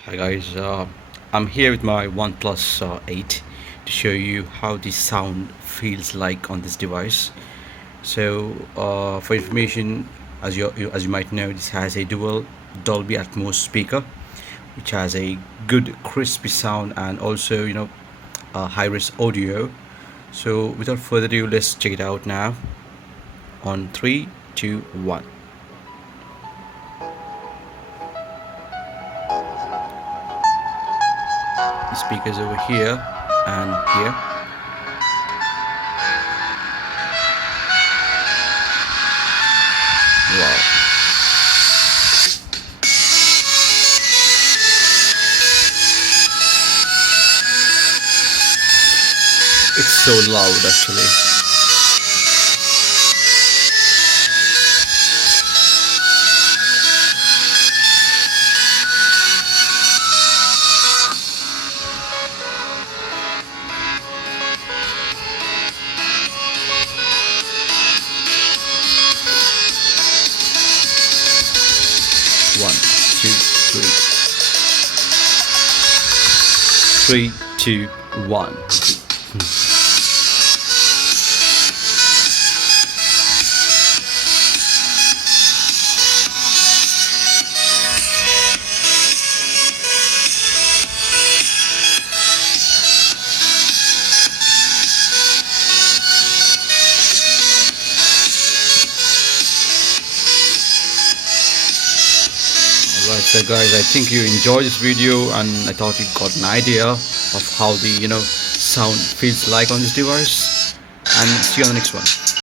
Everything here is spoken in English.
Hi guys, I'm here with my OnePlus 8 to show you how the sound feels like on this device. So, for information, as you might know, this has a dual Dolby Atmos speaker, which has a good crispy sound and also high-res audio. So, without further ado, let's check it out now. On three, two, one. The speakers over here and here. Wow. It's so loud actually. One, two, three. Three, two, one. Alright, so guys, I think you enjoyed this video and I thought you got an idea of how the sound feels like on this device, and see you on the next one.